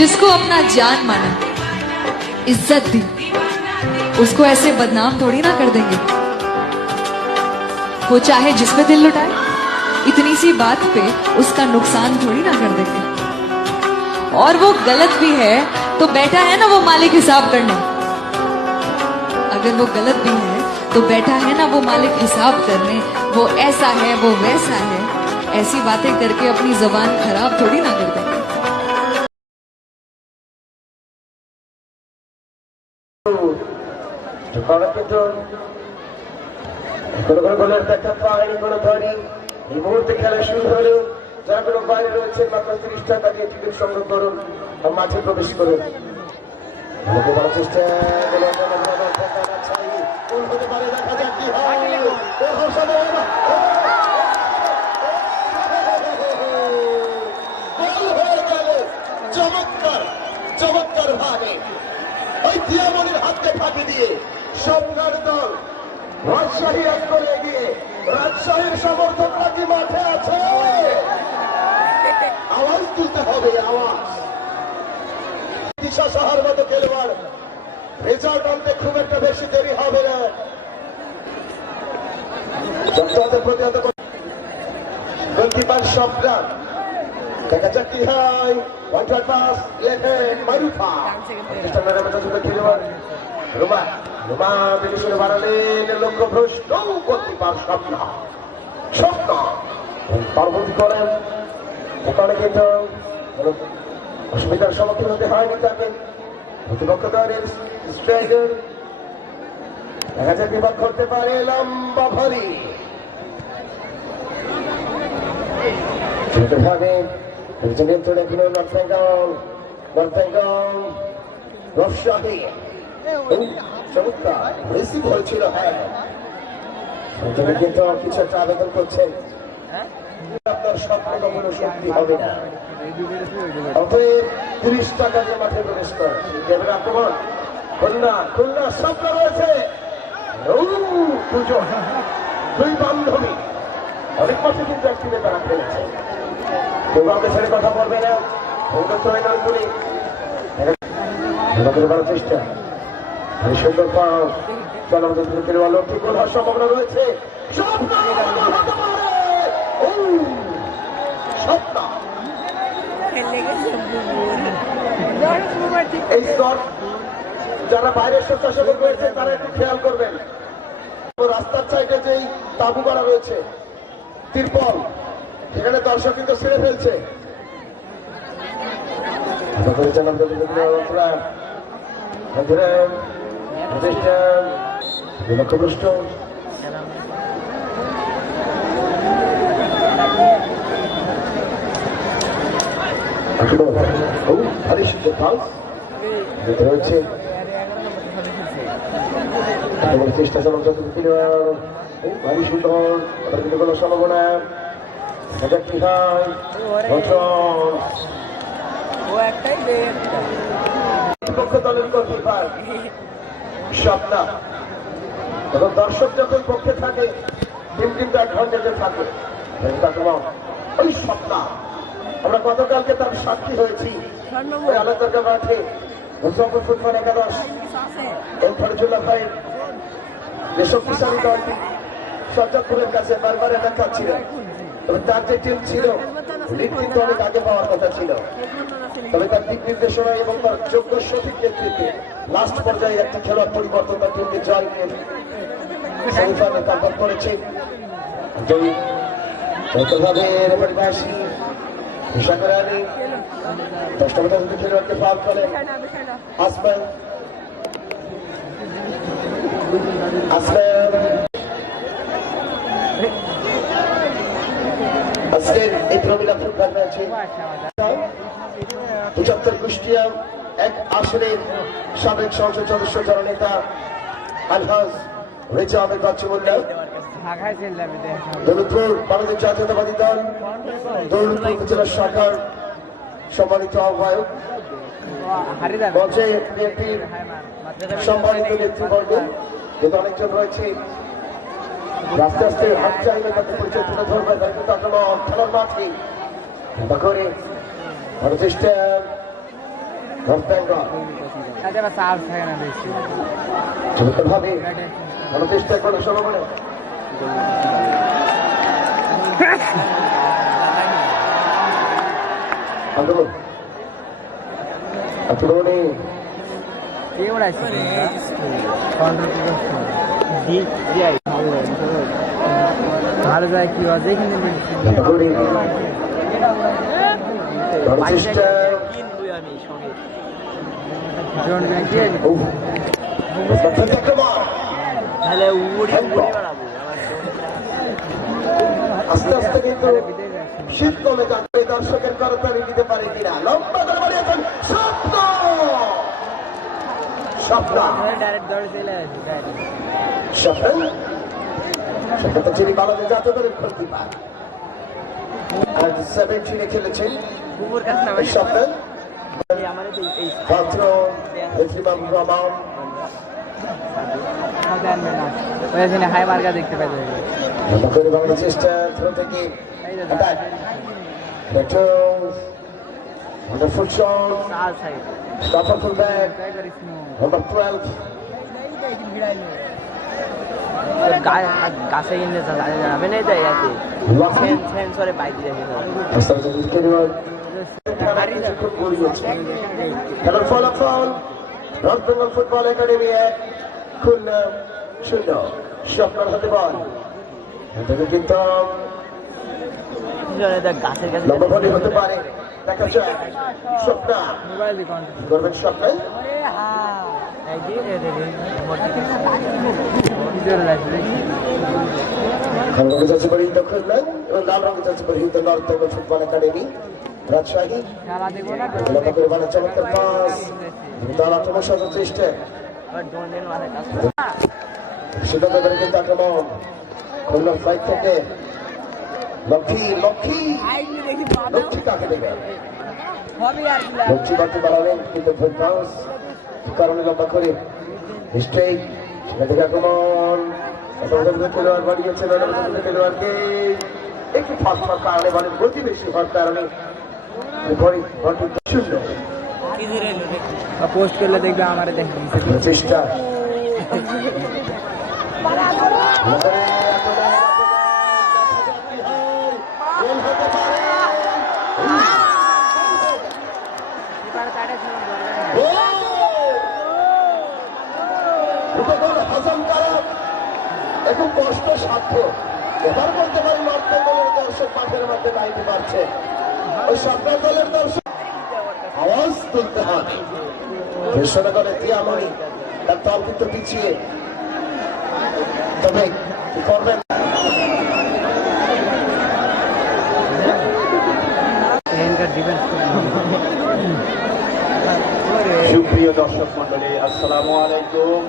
जिसको अपना जान माना, इज्जत दी, उसको ऐसे बदनाम थोड़ी ना कर देंगे। वो चाहे जिस पे दिल लुटाए, इतनी सी बात पे उसका नुकसान थोड़ी ना कर देंगे। और वो गलत भी है तो बैठा है ना वो मालिक हिसाब करने। अगर वो गलत भी है तो बैठा है ना वो मालिक हिसाब करने। वो ऐसा है, वो वैसा है, ऐसी बातें करके अपनी जबान खराब थोड़ी ना कर देंगे। এই মুহূর্তে খেলা শুরু হলেও যারা কোনো বাইরে রয়েছে মাত্র 30টা তাকে টিকিট সংগ্রহ করুন, মাঠে প্রবেশ করুন। আমাকে বলার চেষ্টা হতে পারে, দেখা যাক কি হয়। চমৎকার চমৎকার ভাবে ওই দিয়ামনির হাতে ফাঁকি দিয়ে সম্রাট দল রাজশাহী এক করে এগিয়ে। রাজশাহীর সমর্থকরা কি মাঠে আছে? আওয়াজ তুলতে হবে, আওয়াজ। দিশা সাহার মতো খেলোয়াড়, রেজাল্ট আনতে খুব একটা বেশি দেরি হবে না। প্রতিহত গোলকিপার সম্রাট, দেখা যাক কি হয়। ওয়াটার পাস লেখেন মারুফা, খেলোয়াড় রোমা রোমা বিদেশে বাড়ালেন, লক্ষ্য ভ্রষ্ট গোলকিপার স্বপ্ন স্বপ্ন পরবর্তী করেন। ওখানে কিন্তু অসুবিধার সম্মুখীন হতে হয়নি তাকে। প্রতিপক্ষ দলের স্ট্রাইকার দেখা যাক বিভাগ করতে পারে লম্বা ভরি ভাবে নিয়ন্ত্রণে ছিল রাজশাহী। চমৎকার রিসিভ হয়েছিল। হ্যাঁ, তিনি কিন্তু কিছু একটা আবেদন করছেন। আপনার স্বপ্ন কখনো সত্যি হবে না। অতএব 30 টাকা দিয়ে মাঠে প্রবেশ করে আক্রমণ। খুলনা খুলনা স্বপ্ন রয়েছে। দুই বান্ধবী অনেক মাঠে কিন্তু একসাথে তারা খেলেছে। কেউ কাউকে ছেড়ে কথা বলবে না। করার চেষ্টা সুন্দর পাস লক্ষ্মী গোল হওয়ার সম্ভাবনা রয়েছে। এই স্তর যারা বাইরের স্বেচ্ছাসেবক রয়েছে তারা একটু খেয়াল করবেন। রাস্তার সাইডে যেই তাঁবু করা রয়েছে, তিরপল, সেখানে দর্শক কিন্তু ছেড়ে ফেলছে। লক্ষ্যভ্রষ্ট রয়েছে চেষ্টা চালানো ভারী সুন্দর, কিন্তু কোনো সম্ভাবনা কি হয়। পক্ষ দলের গোলকিপার স্বপ্না, এবং দর্শক যখন পক্ষে থাকে টিম কিন্তু অ্যাডভান্টেজে থাকে। ওই স্বপ্না আমরা গতকালকে তার সাক্ষী হয়েছি ওই আলোচনা মাঠে। মুজফ্ফর ফুটবল একাদশ এই ফরজুল্লাহ ভাই যে শক্তিশালী দলটি সজ্জাদপুরের কাছে বারবার এটা খাচ্ছিল, তবে তার যে টিম ছিল লিড কিন্তু অনেক আগে পাওয়ার কথা ছিল। তবে তার দিক নির্দেশনা এবং তার যোগ্য সঠিক নেতৃত্বে লাস্ট পর্যায়ে একটি খেলোয়াড় পরিবর্তন তার টিমকে জয় সেমিফাইনাল কাপ করেছে। চৌদ্দভাবে রেফারিবাসী হিসাবের আলী 10টা মিটার খেলোয়াড়কে ফাউল করে আসবেন। আজকের এই প্রমিলা ফুটবল ম্যাচে 75 কুষ্টিয়া এক আসরের সাবেক সংসদ সদস্য জননেতা আলহাজ রেজা আহমেদ বাচ্চুমুল্লাহ, দৌলতপুর বাংলাদেশ জাতীয়তাবাদী দল দৌলতপুর উপজেলা শাখার সম্মানিত আহ্বায়ক, মঞ্চে বিএনপির সম্মানিত নেতৃবর্গ, যেহেতু অনেকজন রয়েছে, আস্তে আস্তে হাত চাইলে তাকে পরিচয় তুলে ধরবে। তার কিন্তু আক্রমণ খেলার মাঠে করে চেষ্টা নর্থ বেঙ্গল ভাবে ভালো চেষ্টা করে শোনো বলে আন্দোলন আন্দোলনে ভালো যায় কি আছে চেষ্টা তাহলে উড়ে বেড়াবো আস্তে আস্তে কিন্তু শীত কমে যাচ্ছে দর্শকের করতালি দিতে পারে কিনা লম্বা করে বাড়িয়েছেন স্বপ্ন স্বপ্ন ডাইরেক্ট দৌড়ে চলে আসি স্বপ্ন স্বপ্ন তো চিনি বাংলাদেশ জাতীয় দলের গোলকিপার আজ 17 খেলেছেন কুকুর কাছে নামে স্বপ্ন আমাদের তো এই পাত্র ইসলাম রহমান ওইখানে হাই মার্কা দেখতে পাই লম্বা করে বাংলা চেষ্টা থ্রো থেকে attack. Retro. Wonderful shot. সাল side Stopper full back. Number 12. গাছে কিনে যাবে না এটা ইয়াতে সেন্সরে পাই দিয়ে Astarjul Kenwal. খুব গোল হচ্ছে খেলার ফলাফল north Bengal football academy 1 Khulna 0 স্বপ্নের হাতে বল এটাকে কিন্তু গাছের কাছে লম্বা বলি হতে পারে দেখা যাক স্বপ্ন মোবাইল দিকন করবেন স্বপ্ন কালো রঙে যাচ্ছে পরিহিত খুলনা এবং লাল রঙে যাচ্ছে পরিহিত north Bengal football academy Rajshahi খেলা দেখবো না লম্বা করে বলের চমৎকার পাস তার আক্রমণ সাজার চেষ্টা সিদ্ধান্ত করে কিন্তু আক্রমণ খুলনার ফাইট থেকে লক্ষ্মী লক্ষ্মী লক্ষ্মী কাকে দেবে লক্ষ্মী বাড়তে বাড়ালেন কিন্তু ভোটহাউস কারণে লম্বা করে হিস্ট্রি সেখান থেকে আক্রমণ খেলোয়াড় বাড়িয়েছে খেলোয়াড়কে একটু ফাঁক ফাঁক কারণে মানে গতি বেশি হওয়ার কারণে শূন্য পোস্ট করলে দেখবে আমার দেখবে চেষ্টা এখন কষ্ট সাধ্য এবার বলতে পারি নর্থ বেঙ্গলের দর্শক মাঠের মধ্যে নাইতে পারছে ওই সরকার দলের দর্শক আওয়াজ তুলতে হবে ঘোষণা করে দিয়ামণি তার দল কিন্তু পিছিয়ে তবে কি করবেন সুপ্রিয় দর্শক মন্ডলী আসসালামু আলাইকুম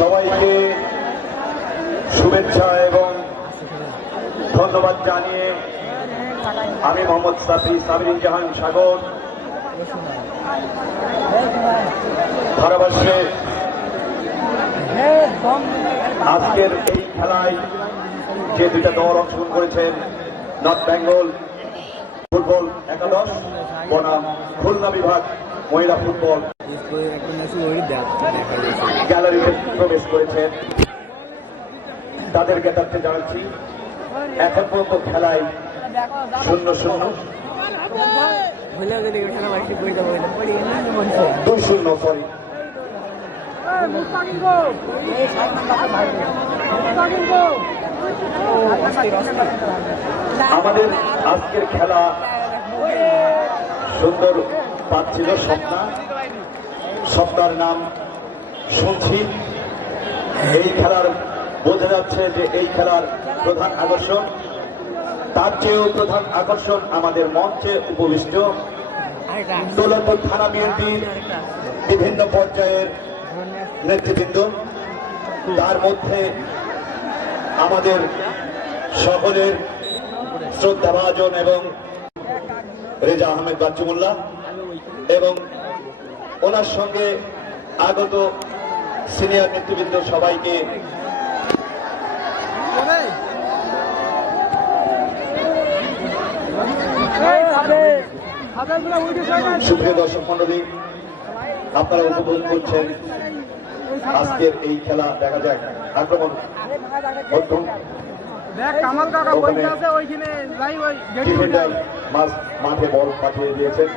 সবাইকে শুভেচ্ছা এবং ধন্যবাদ জানিয়ে আমি মোহাম্মদ সাবির জাহান সাগর ধারাভাষ্যে আজকের এই খেলায় যে দুইটা দল অংশগ্রহণ করেছেন নর্থ বেঙ্গল ফুটবল একাদশ বনাম খুলনা বিভাগ মহিলা ফুটবল গ্যালারিতে প্রবেশ করেছেন তাদের জ্ঞাতার্থে জানাচ্ছি এখন পর্যন্ত খেলায় 0-0 2-0 সরি আমাদের আজকের খেলা সুন্দর পাচ্ছিল স্বপ্নার নাম শুনছি এই খেলার বোঝা যাচ্ছে যে এই খেলার প্রধান আকর্ষণ তার চেয়েও প্রধান আকর্ষণ আমাদের মঞ্চে উপবিষ্ট দৌলতপুর থানা বিএনপির বিভিন্ন পর্যায়ের নেতৃবৃন্দ তার মধ্যে আমাদের সকলের শ্রদ্ধাভাজন এবং রেজা আহমেদ বাচ্চুমুল্লাহ এবং ওনার সঙ্গে আগত সিনিয়র নেতৃবৃন্দ সবাইকে সুপ্রিয় দর্শক মন্ডলী, আপনারা উপভোগ করছেন আজকের এই খেলা। দেখা যাক আক্রমণ মধ্যম কামাল কাকা বসে আছে ওইখানে যাই ওই ডিফেন্ডার মাঠে বল পাঠিয়ে দিয়েছেন।